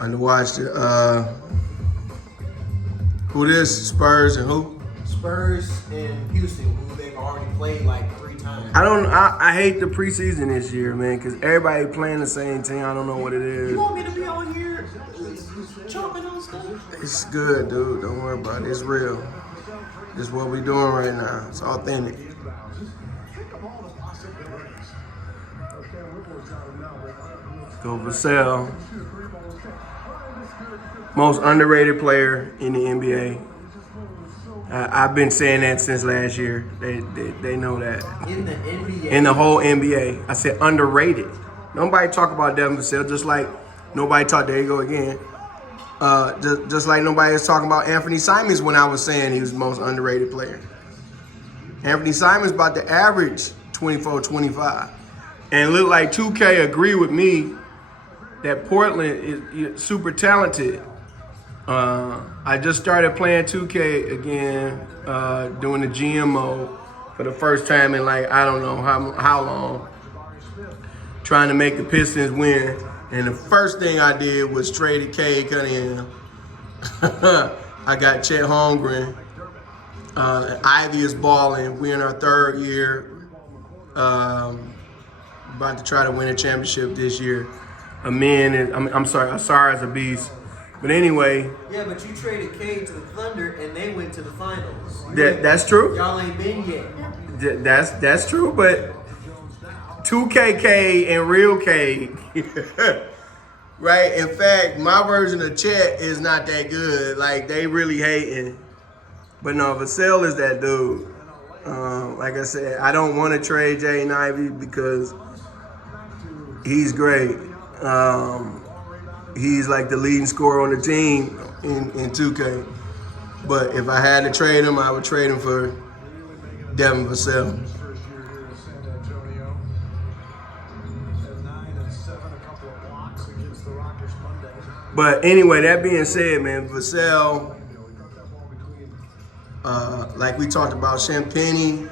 I watched it. Who this? Spurs and who? Spurs and Houston, who they've already played like 3 times. I hate the preseason this year, man, because everybody playing the same team. I don't know what it is. You want me to be on here chopping on stuff? It's good, dude. Don't worry about it. It's real. It's what we doing right now. It's authentic. Go Vassell. Most underrated player in the NBA. I've been saying that since last year. They know that. In the NBA? In the whole NBA. I said underrated. Nobody talk about Devin Vassell, just like nobody talk, there you go again. Just like nobody was talking about Anthony Simons when I was saying he was the most underrated player. Anthony Simons about to average 24, 25. And it looked like 2K agree with me that Portland is super talented. I just started playing 2K again, doing the GM mode for the first time in like, I don't know how long, trying to make the Pistons win. And the first thing I did was traded Cade Cunningham. I got Chet Holmgren. Ivy is balling. We're in our 3rd year. About to try to win a championship this year. I'm sorry, Asar is a beast. But anyway. Yeah, but you traded Cade to the Thunder and they went to the finals. That's true. Y'all ain't been yet. That's true, but 2KK and real K. Right? In fact, my version of Chet is not that good. Like, they really hating. But no, Vassell is that dude. Like I said, I don't want to trade Jaden Ivey because he's great. He's like the leading scorer on the team in 2K. But if I had to trade him, I would trade him for Devin Vassell. But anyway, that being said, man, Vassell, like we talked about, Champagny,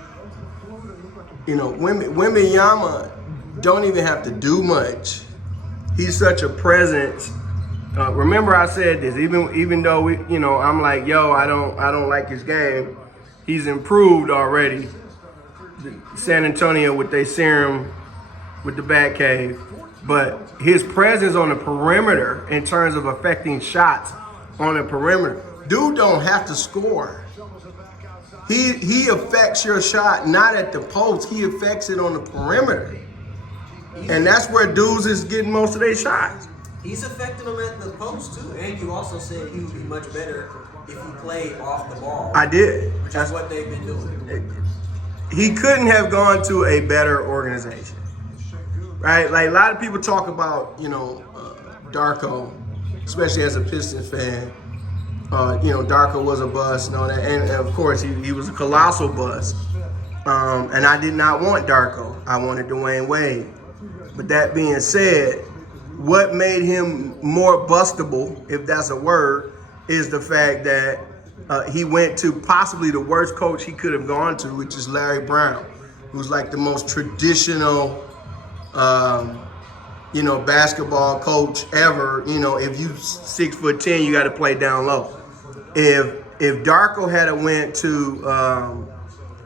you know, Wembanyama don't even have to do much. He's such a presence. Remember I said this, even though I'm like, yo, I don't like his game. He's improved already. San Antonio with their serum, with the Batcave. But his presence on the perimeter in terms of affecting shots on the perimeter, dude don't have to score. He affects your shot not at the post, he affects it on the perimeter. And that's where dudes is getting most of their shots. He's affecting them at the post too. And you also said he would be much better if he played off the ball. I did. Which is what they've been doing. He couldn't have gone to a better organization. Right? Like a lot of people talk about, Darko, especially as a Pistons fan. Darko was a bust and all that. And of course, he was a colossal bust. And I did not want Darko. I wanted Dwayne Wade. But that being said, what made him more bustable, if that's a word, is the fact that he went to possibly the worst coach he could have gone to, which is Larry Brown, who's like the most traditional, basketball coach ever. If you 6'10", you got to play down low. If Darko had went to,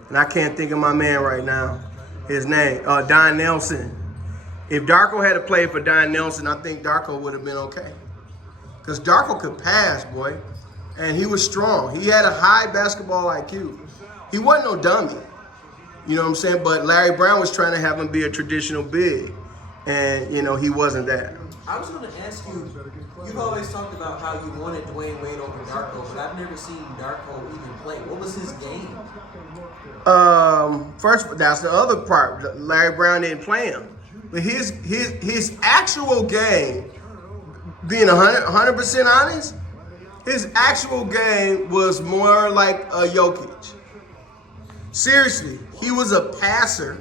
and I can't think of my man right now, his name, Don Nelson. If Darko had played for Don Nelson, I think Darko would have been okay. Because Darko could pass, boy. And he was strong. He had a high basketball IQ. He wasn't no dummy. You know what I'm saying? But Larry Brown was trying to have him be a traditional big. And, he wasn't that. I was going to ask you, you've always talked about how you wanted Dwayne Wade over Darko, but I've never seen Darko even play. What was his game? First, that's the other part. Larry Brown didn't play him. But his actual game, being 100% honest, his actual game was more like a Jokic. Seriously, he was a passer.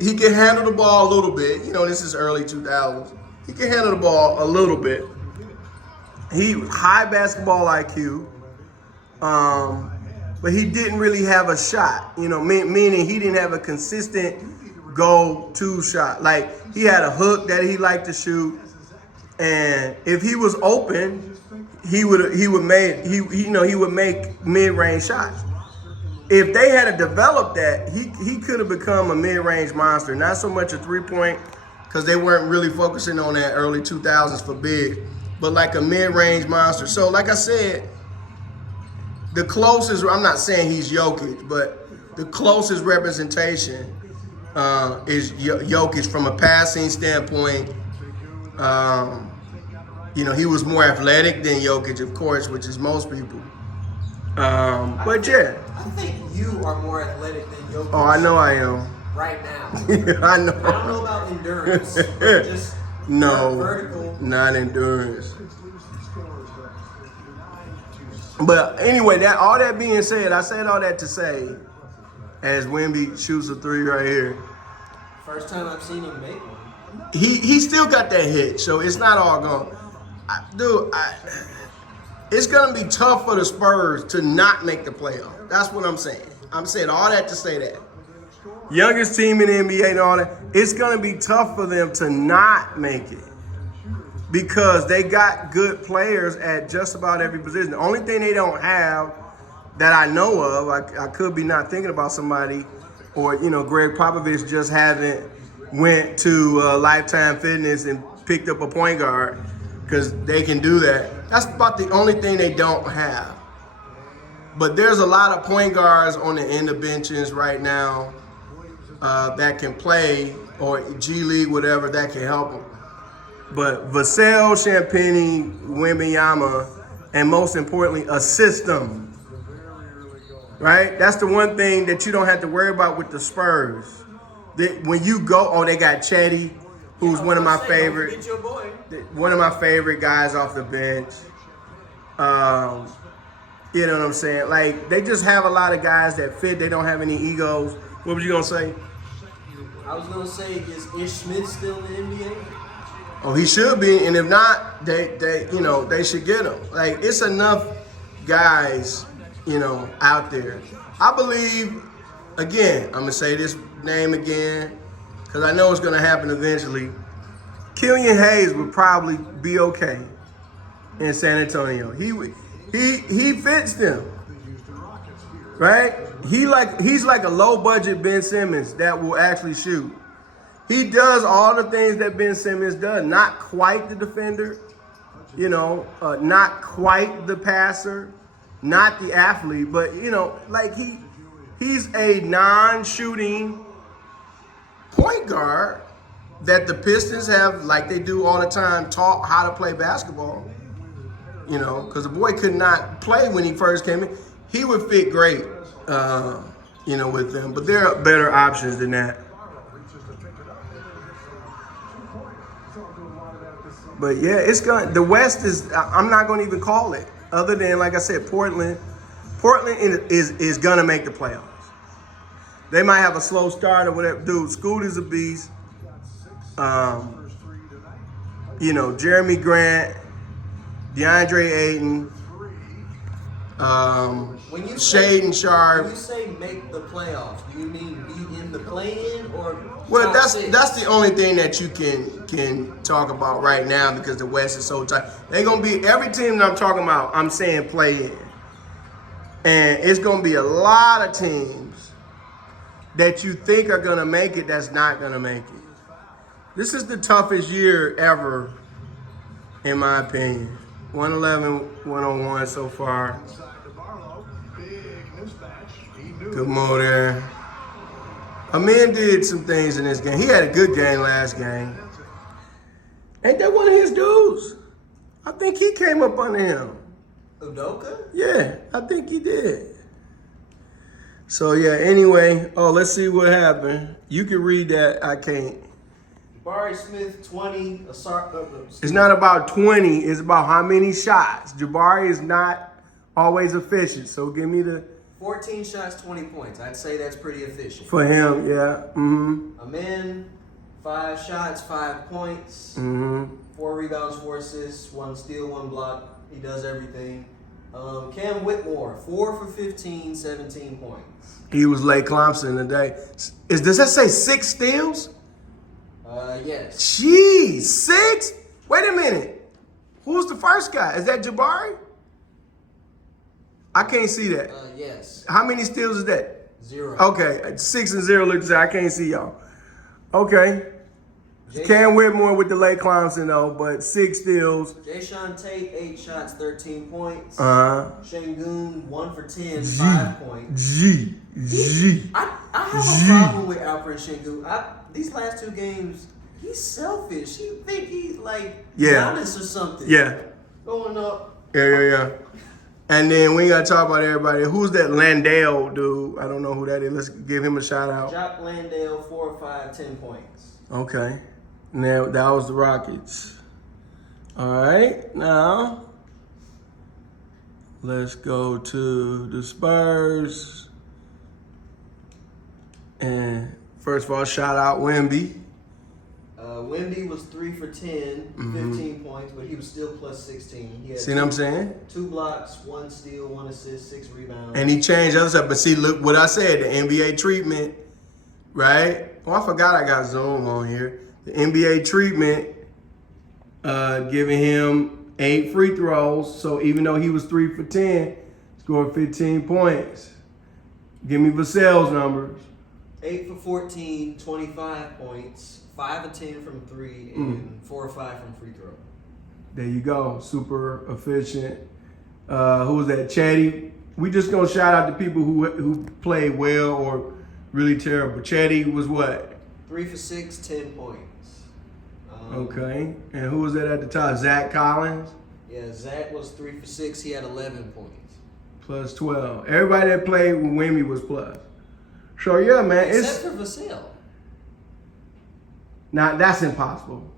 He can handle the ball a little bit. This is early 2000s. He can handle the ball a little bit. He high basketball IQ, but he didn't really have a shot. Meaning he didn't have a consistent go-to shot. Like, he had a hook that he liked to shoot. And if he was open, he would make mid-range shots. If they had developed that, he could have become a mid-range monster. Not so much a three-point, because they weren't really focusing on that early 2000s for big, but like a mid-range monster. So like I said, the closest, I'm not saying he's Jokic, but the closest representation is Jokic from a passing standpoint. He was more athletic than Jokic, of course, which is most people. But yeah. I think you are more athletic than Jokic. Oh, I know I am. Right now. I know. I don't know about endurance. Just no, vertical. Not endurance. But anyway, all that being said, I said all that to say, as Wemby shoots a three right here, first time I've seen him make one. he still got that hit, so it's not all gone. It's gonna be tough for the Spurs to not make the playoff. That's what I'm saying. I'm saying all that to say that. Youngest team in the NBA and all that, it's gonna be tough for them to not make it. Because they got good players at just about every position. The only thing they don't have that I know of, I could be not thinking about somebody, or Greg Popovich just hasn't went to Lifetime Fitness and picked up a point guard, because they can do that. That's about the only thing they don't have. But there's a lot of point guards on the end of benches right now that can play, or G League, whatever, that can help them. But Vassell, Champagnie, Wembanyama, and most importantly, a system. Right? That's the one thing that you don't have to worry about with the Spurs. When you go, they got Chetty, who's one of my favorite. One of my favorite guys off the bench. You know what I'm saying? Like, they just have a lot of guys that fit. They don't have any egos. What was you gonna say? I was gonna say, is Ish Smith still in the NBA? Oh, he should be, and if not, they should get him. Like, it's enough guys, out there. I believe, again, I'm gonna say this name again, because I know it's gonna happen eventually. Killian Hayes would probably be okay in San Antonio. He fits them, right? He's like a low budget Ben Simmons that will actually shoot. He does all the things that Ben Simmons does. Not quite the defender, not quite the passer, not the athlete, but like he's a non-shooting point guard that the Pistons have, like they do all the time, taught how to play basketball. Because the boy could not play when he first came in. He would fit great, with them. But there are better options than that. But yeah, the West is, I'm not going to even call it. Other than, like I said, Portland is going to make the playoffs. They might have a slow start or whatever. Dude, Scoot is a beast. Jeremy Grant, DeAndre Ayton, Shaden Sharp. When you say make the playoffs, do you mean be in the play-in or? Well, that's the only thing that you can talk about right now, because the West is so tight. They're gonna be, every team that I'm talking about, I'm saying play-in, and it's gonna be a lot of teams that you think are gonna make it that's not gonna make it. This is the toughest year ever, in my opinion. 111-101 so far. Good morning there. Amin did some things in this game. He had a good game last game. Ain't that one of his dudes? I think he came up under him. Udoka? Yeah, I think he did. So yeah, anyway, let's see what happened. You can read that, I can't. Jabari Smith, 20. It's not about 20, it's about how many shots. Jabari is not always efficient, so give me the... 14 shots, 20 points. I'd say that's pretty efficient. For him, yeah. Mm-hmm. Amin, 5 shots, 5 points. Mm-hmm. 4 rebounds, 4 assists, 1 steal, 1 block. He does everything. Cam Whitmore, 4 for 15, 17 points. He was Lake Clemson today. Does that say 6 steals? Yes. Jeez, 6? Wait a minute. Who's the first guy? Is that Jabari? I can't see that. Yes. How many steals is that? 0. Okay, 6 and 0 looks like I can't see y'all. Okay. Cam Whitmore with the late Clemson though, but 6 steals. Jayshawn Tate, 8 shots, 13 points. Uh-huh. 1 for 10, 5 points. I have a problem with Alperen Şengün. These last 2 games, he's selfish. He think he's like Giannis or something. Yeah. Going up. Yeah. And then we gotta talk about everybody. Who's that Landale dude? I don't know who that is. Let's give him a shout out. Jock Landale, 4 or 5, 10 points. Okay. Now that was the Rockets. All right. Now let's go to the Spurs. And first of all, shout out Wemby. Wemby was 3 for 10, 15 points, but he was still plus 16. He had See what I'm saying? 2 blocks, 1 steal, 1 assist, 6 rebounds. And he changed other stuff. But see, look what I said, the NBA treatment, right? Oh, I forgot I got Zoom on here. The NBA treatment giving him 8 free throws. So even though he was 3 for 10, scored 15 points. Give me Vassell's numbers. 8 for 14, 25 points, 5 of 10 from 3, and 4 or 5 from free throw. There you go. Super efficient. Who was that? Chetty. We just gonna shout out the people who played well or really terrible. Chetty was what? 3 for 6, 10 points. Okay. And who was that at the top? Zach Collins? Yeah, Zach was 3 for 6. He had 11 points. Plus 12. Everybody that played with Wemby was plus. So yeah, man. Except for Vassell. Now that's impossible.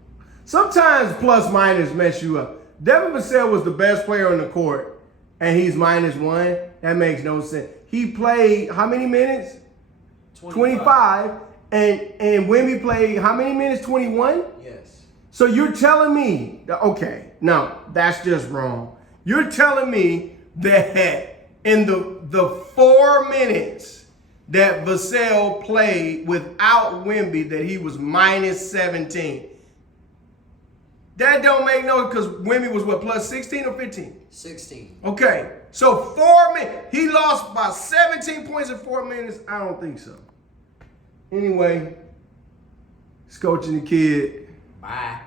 Sometimes plus minus mess you up. Devin Vassell was the best player on the court, and he's -1. That makes no sense. He played how many minutes? 25. And Wemby played how many minutes? 21? Yes. So you're telling me that, okay, no, that's just wrong. You're telling me that in the 4 minutes that Vassell played without Wemby that he was -17. That don't make no, because Wemby was what, plus 16 or 15? 16. Okay, so 4 minutes. He lost by 17 points in 4 minutes? I don't think so. Anyway, he's coaching the kid. Bye.